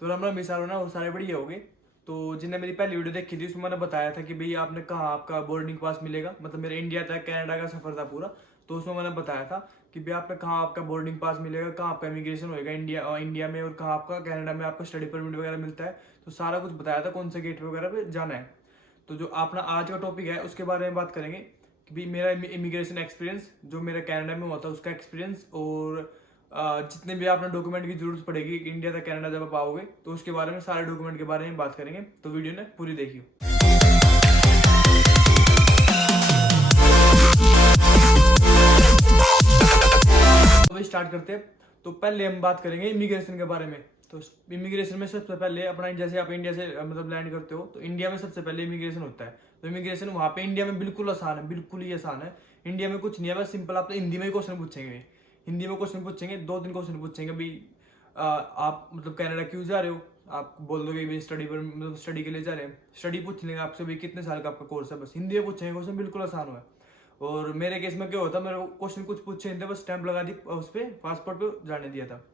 तो राम मिसाल ना वो सारे बढ़िया हो गए। तो जिन्हें मेरी पहली वीडियो देखी थी उसमें मैंने बताया था कि भाई आपने कहाँ आपका बोर्डिंग पास मिलेगा, मतलब मेरे इंडिया तक कनाडा का सफर था पूरा। तो उसमें मैंने बताया था कि भाई आपने कहाँ आपका बोर्डिंग पास मिलेगा, कहाँ आपका इमिग्रेशन होएगा इंडिया में, और कहाँ आपका कनाडा में आपका स्टडी परमिट वगैरह मिलता है। तो सारा कुछ बताया था, कौन से गेट वगैरह पे जाना है। तो जो अपना आज का टॉपिक है उसके बारे में बात करेंगे कि भाई मेरा इमिग्रेशन एक्सपीरियंस, जो मेरा कनाडा में हुआ था उसका एक्सपीरियंस, और जितने भी आपने डॉक्यूमेंट की जरूरत पड़ेगी इंडिया तक कनाडा जब आप आओगे तो उसके बारे में, सारे डॉक्यूमेंट के बारे में बात करेंगे। तो वीडियो ने पूरी देखियो। तो स्टार्ट करते हैं। तो पहले हम बात करेंगे इमिग्रेशन के बारे में। तो इमिग्रेशन में सबसे पहले अपना, जैसे आप इंडिया से मतलब लैंड करते हो तो इंडिया में सबसे पहले इमिग्रेशन होता है। तो इमिग्रेशन वहाँ पे इंडिया में बिल्कुल आसान है, बिल्कुल ही आसान है। इंडिया में कुछ नहीं है, बस सिंपल आपसे हिंदी में ही क्वेश्चन पूछेंगे। हिंदी में क्वेश्चन पूछेंगे, 2-3 क्वेश्चन पूछेंगे भाई आप मतलब कनाडा क्यों जा रहे हो। आप बोल दोगे भाई स्टडी पर, मतलब स्टडी के लिए जा रहे हैं। स्टडी पूछ लेंगे आपसे भाई कितने साल का आपका कोर्स है, बस हिंदी में पूछेंगे क्वेश्चन, बिल्कुल आसान हुआ है। और मेरे केस में क्या होता, मेरे क्वेश्चन कुछ पूछे थे, बस स्टैंप लगा दी उस पर, पासपोर्ट पे जाने दिया था।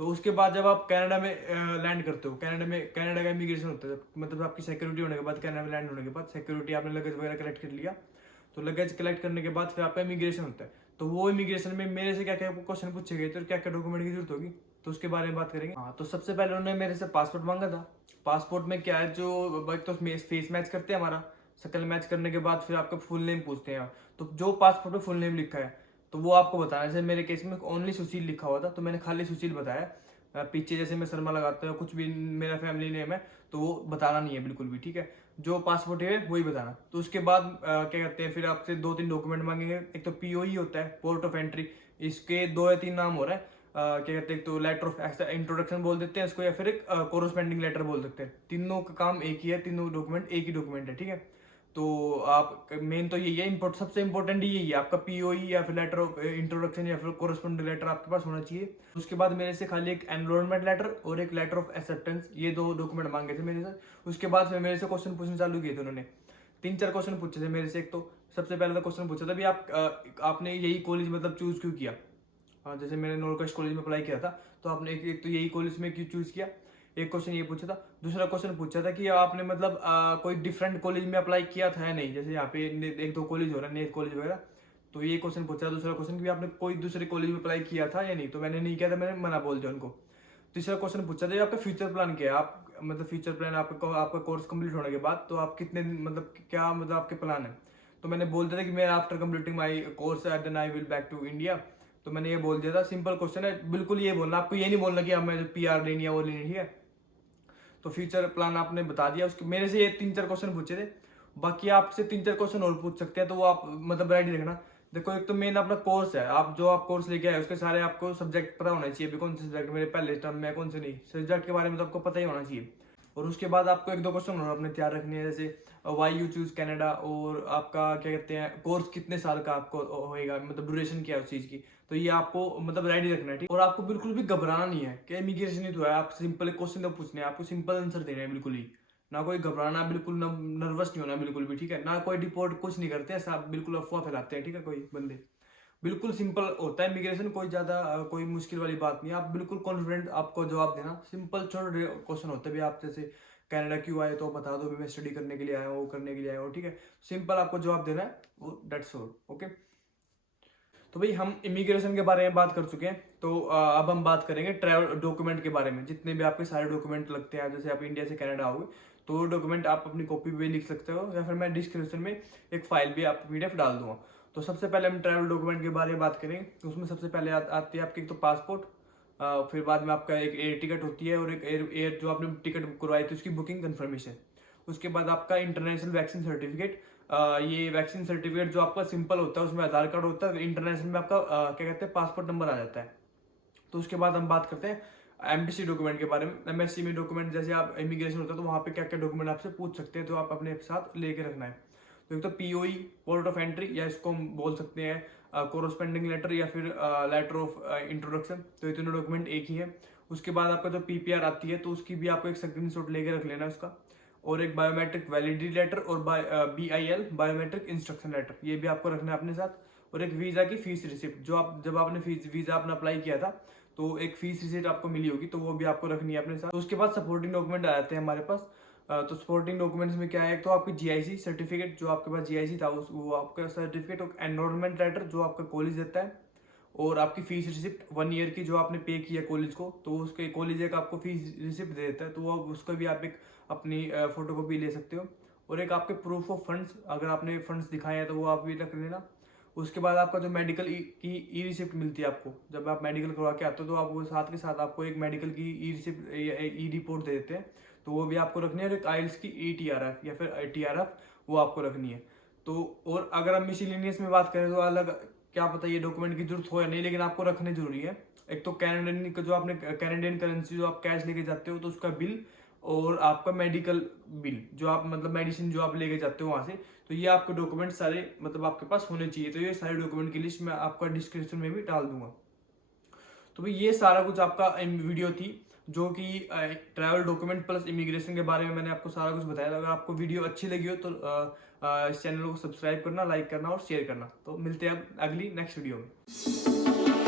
तो उसके बाद जब आप कनाडा में लैंड करते हो, कनाडा का इमिग्रेशन होता है, मतलब आपकी सिक्योरिटी होने के बाद, कनाडा में लैंड होने के बाद सिक्योरिटी, आपने लगेज वगैरह कलेक्ट कर लिया। तो लगेज कलेक्ट करने के बाद फिर आपका इमिग्रेशन होता है। तो वो इमिग्रेशन में मेरे से क्या क्या क्वेश्चन पूछे गए थे और क्या क्या डॉक्यूमेंट की जरूरत होगी, तो उसके बारे में बात करेंगे। हाँ, तो सबसे पहले उन्होंने मेरे से पासपोर्ट मांगा था। पासपोर्ट में क्या है, जो तो फेस मैच करते हैं हमारा, शक्ल मैच करने के बाद फिर आपका फुल नेम पूछते हैं। तो जो पासपोर्ट पे फुल नेम लिखा है तो वो आपको बताना है। जैसे मेरे केस में ओनली सुशील लिखा हुआ था तो मैंने खाली सुशील बताया। पीछे जैसे मैं शर्मा लगाता हूँ, कुछ भी मेरा फैमिली नेम है तो वो बताना नहीं है बिल्कुल भी, ठीक है। जो पासपोर्ट है वही बताना। तो उसके बाद क्या कहते हैं, फिर आपसे 2-3 डॉक्यूमेंट मांगेंगे। एक तो पीओई होता है, पोर्ट ऑफ एंट्री, इसके 2 या 3 नाम हो रहा है। क्या कहते हैं, एक तो लेटर ऑफ इंट्रोडक्शन बोल देते हैं इसको, या फिर एक कोरोस्पेंडिंग लेटर बोल सकते हैं। तीनों का काम एक ही है, तीनों डॉक्यूमेंट एक ही डॉक्यूमेंट है, ठीक है। तो आप मेन तो यही है, सबसे इंपॉर्टेंट यही है आपका पीओई या फिर लेटर ऑफ इंट्रोडक्शन या फिर कोरेस्पोंडिंग लेटर आपके पास होना चाहिए। उसके बाद मेरे से खाली एक एनरोलमेंट लेटर और एक लेटर ऑफ एक्सेप्टेंस, ये 2 डॉक्यूमेंट मांगे थे मेरे से। उसके बाद फिर मेरे से क्वेश्चन पूछने चालू किए थे उन्होंने। 3-4 क्वेश्चन पूछे थे मेरे से। एक तो सबसे पहले तो क्वेश्चन पूछा था भी आपने यही कॉलेज मतलब चूज क्यों किया। हाँ, जैसे मैंने नॉर्थ कॉलेज में अप्लाई किया था तो आपने एक तो यही कॉलेज में क्यों चूज किया, एक क्वेश्चन ये पूछा था। दूसरा क्वेश्चन पूछा था कि आपने मतलब कोई डिफरेंट कॉलेज में अप्लाई किया था या नहीं, जैसे यहाँ पे 1-2 कॉलेज हो रहा है, नेट कॉलेज वगैरह। तो ये क्वेश्चन पूछा। दूसरा क्वेश्चन कि आपने कोई दूसरे कॉलेज में अप्लाई किया था या नहीं, तो मैंने नहीं किया था, मैंने मना बोल दिया उनको। तीसरा क्वेश्चन पूछा था आपका फ्यूचर प्लान क्या है, आप मतलब फ्यूचर प्लान आपका कोर्स कंप्लीट होने के बाद तो आप कितने मतलब क्या मतलब आपके प्लान है। तो मैंने बोल दिया था कि मैं after completing my course then I will back to India. तो मैंने ये बोल दिया था, सिंपल क्वेश्चन है, बिल्कुल ये बोलना, आपको ये नहीं बोलना कि हमें PR लेनी है वो लेनी है, ठीक है। तो फ्यूचर प्लान आपने बता दिया। उसके मेरे से ये 3-4 क्वेश्चन पूछे थे। बाकी आपसे 3-4 क्वेश्चन और पूछ सकते हैं, तो वो आप मतलब रेडी रखना। देखो, एक तो मेन अपना कोर्स है, आप जो आप कोर्स लेके आए उसके सारे आपको सब्जेक्ट पता होना चाहिए, कौन से सब्जेक्ट मेरे पहले टर्म में, कौन से नहीं, सब्जेक्ट के बारे में तो आपको पता ही होना चाहिए। और उसके बाद आपको 1-2 क्वेश्चन और अपने तैयार रखने हैं, जैसे वाई यू चूज कनाडा, और आपका क्या कहते हैं कोर्स कितने साल का आपको होएगा, मतलब ड्यूरेशन क्या है उस चीज़ की। तो ये आपको मतलब रेडी रखना है, ठीक। और आपको बिल्कुल भी घबराना नहीं है कि इमिग्रेशन ही तो है, आप सिंपल क्वेश्चन तो पूछने हैं, आपको सिंपल आंसर देने हैं, बिल्कुल ही ना कोई घबराना, बिल्कुल नर्वस नहीं होना बिल्कुल भी, ठीक है ना। कोई डिपोर्ट कुछ नहीं करते हैं, सब बिल्कुल अफवाह फैलाते हैं, ठीक है, कोई बंदे। बिल्कुल सिंपल होता है इमिग्रेशन, कोई ज्यादा कोई मुश्किल वाली बात नहीं है। आप बिल्कुल कॉन्फिडेंट आपको जवाब देना, सिंपल छोटे क्वेश्चन होते हैं भी। आप जैसे कनाडा क्यों आए तो बता दो भी मैं स्टडी करने के लिए आया हूँ, वो करने के लिए आया हूँ, ठीक है। सिंपल आपको जवाब देना है, वो दैट्स ऑल, ओके। तो भाई हम इमिग्रेशन के बारे में बात कर चुके हैं। तो अब हम बात करेंगे ट्रैवल डॉक्यूमेंट के बारे में। जितने भी आपके सारे डॉक्यूमेंट लगते हैं, जैसे आप इंडिया से कनाडा आओगे तो वो डॉक्यूमेंट आप अपनी कॉपी पे लिख सकते हो, या फिर मैं डिस्क्रिप्शन में एक फाइल भी आप PDF डाल दूंगा। तो सबसे पहले हम ट्रैवल डॉक्यूमेंट के बारे में बात करेंगे। तो उसमें सबसे पहले आती है आपकी एक तो पासपोर्ट, फिर बाद में आपका एक एयर टिकट होती है, और एक एयर जो आपने टिकट करवाई थी उसकी बुकिंग कंफर्मेशन। उसके बाद आपका इंटरनेशनल वैक्सीन सर्टिफिकेट। ये वैक्सीन सर्टिफिकेट जो आपका सिंपल होता है, उसमें आधार कार्ड होता है, इंटरनेशनल में आपका क्या कहते हैं पासपोर्ट नंबर आ जाता है। तो उसके बाद हम बात करते हैं एम्बेसी डॉक्यूमेंट के बारे में। एम्बेसी में डॉक्यूमेंट, जैसे आप इमिग्रेशन होता है तो वहाँ पे क्या क्या डॉक्यूमेंट आपसे पूछ सकते हैं, तो आप अपने साथ लेके रखना है। तो एक तो पीओई, पोर्ट ऑफ एंट्री, या इसको हम बोल सकते हैं कोरोस्पेंडिंग लेटर, या फिर लेटर ऑफ इंट्रोडक्शन। तो ये तीनों डॉक्यूमेंट एक ही है। उसके बाद आपका जो PPR आती है तो उसकी भी आपको एक स्क्रीनशॉट लेके रख लेना उसका। और एक बायोमेट्रिक वैलिडिटी लेटर और BIL बायोमेट्रिक इंस्ट्रक्शन लेटर, ये भी आपको रखना है अपने साथ। और एक वीजा की फीस रिसिप्ट, जो आप जब आपने वीजा अपना अप्लाई किया था तो एक फीस रिसीट आपको मिली होगी, तो वो भी आपको रखनी है अपने साथ। तो उसके बाद सपोर्टिंग डॉक्यूमेंट आ जाते हैं हमारे पास। तो सपोर्टिंग डॉक्यूमेंट्स में क्या है, एक तो आपकी जीआईसी सर्टिफिकेट, जो आपके पास जीआईसी था वो आपका सर्टिफिकेट, और एनरोलमेंट लेटर जो आपका कॉलेज देता है, और आपकी फीस रिसिप्ट 1 ईयर की जो आपने पे किया कॉलेज को, तो उसके कॉलेज एक आपको फीस रिसिप्ट दे देता है, तो वो उसका भी आप एक अपनी फोटोकॉपी ले सकते हो। और एक आपके प्रूफ ऑफ फंड्स, अगर आपने फंड्स दिखाए हैं तो वो आप भी रख लेना। उसके बाद आपका जो मेडिकल की ई रिसिप्ट मिलती है आपको, जब आप मेडिकल करवा के आते हो तो आपको साथ के साथ आपको एक मेडिकल की ई रिसिप्ट ई रिपोर्ट दे देते हैं, तो वो भी आपको रखनी है। और एक आइल्स की ETRF या फिर TRF वो आपको रखनी है। तो और अगर हम मिसलिनियस में बात करें तो अलग, क्या पता ये डॉक्यूमेंट की जरूरत हो या नहीं, लेकिन आपको रखने जरूरी है। एक तो कैनेडियन का जो आपने कैनेडियन करेंसी जो आप कैश लेके जाते हो तो उसका बिल, और आपका मेडिकल बिल जो आप मतलब मेडिसिन जो आप लेके जाते हो वहां से, तो ये आपके डॉक्यूमेंट सारे मतलब आपके पास होने चाहिए। तो ये सारे डॉक्यूमेंट की लिस्ट मैं आपका डिस्क्रिप्शन में भी डाल दूंगा। तो भाई ये सारा कुछ आपका वीडियो थी, जो कि ट्रैवल डॉक्यूमेंट प्लस इमिग्रेशन के बारे में मैंने आपको सारा कुछ बताया। अगर आपको वीडियो अच्छी लगी हो तो इस चैनल को सब्सक्राइब करना, लाइक करना और शेयर करना। तो मिलते हैं अब अगली नेक्स्ट वीडियो में।